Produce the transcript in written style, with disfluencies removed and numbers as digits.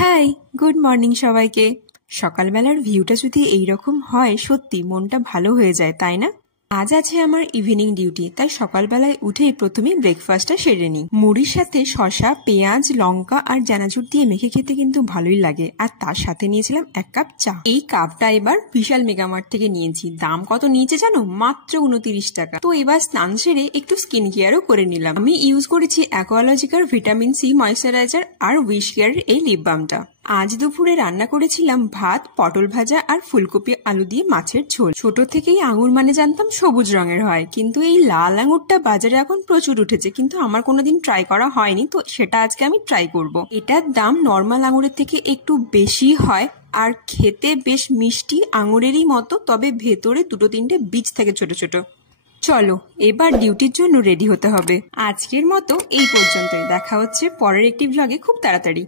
High, good morning সবাইকে। সকালবেলার ভিউটা যদি এইরকম হয় সত্যি মনটা ভালো হয়ে যায়, তাই না? আজ আছে আমার ইভিনিং ডিউটি, তাই সকালবেলায় উঠেই প্রথমেই ব্রেকফাস্টটা সেরে নিই। মুড়ির সাথে শসা, পেঁয়াজ, লঙ্কা আর চানাচুর দিয়ে মেখে খেতে কিন্তু ভালোই লাগে। আর তার সাথে নিয়েছিলাম 1 কাপ চা। এই কাপটা এবার বিশাল মেগামার্ট থেকে নিয়েছি। দাম কত নিয়েছে জানো? মাত্র 29 টাকা। তো এবার স্নান সেরে একটু স্কিন কেয়ারও করে নিলাম। আমি ইউজ করেছি অ্যাকোয়ালজিকার ভিটামিন সি ময়েশ্চারাইজার আর উইশ কেয়ারের এই লিপ বামটা। আজ দুপুরে রান্না করেছিলাম ভাত, পটল ভাজা আর ফুলকপি আলু দিয়ে মাছের ঝোল। ছোট থেকেই আঙুর মানে জানতাম সবুজ রঙের হয়, কিন্তু এই লাল আঙুরটা বাজারে এখন প্রচুর উঠেছে, কিন্তু আমার কোনোদিন ট্রাই করা হয়নি, তো সেটা আজকে আমি ট্রাই করব। এটার দাম নর্মাল আঙুরের থেকে একটু বেশি হয় আর খেতে বেশ মিষ্টি আঙুরেরই মতো, তবে ভেতরে 2-3টে বীজ থাকে ছোট ছোট। চলো এবার ডিউটির জন্য রেডি হতে হবে। আজকের মতো এই পর্যন্তই। দেখা হচ্ছে পরের একটি ব্লগে খুব তাড়াতাড়ি।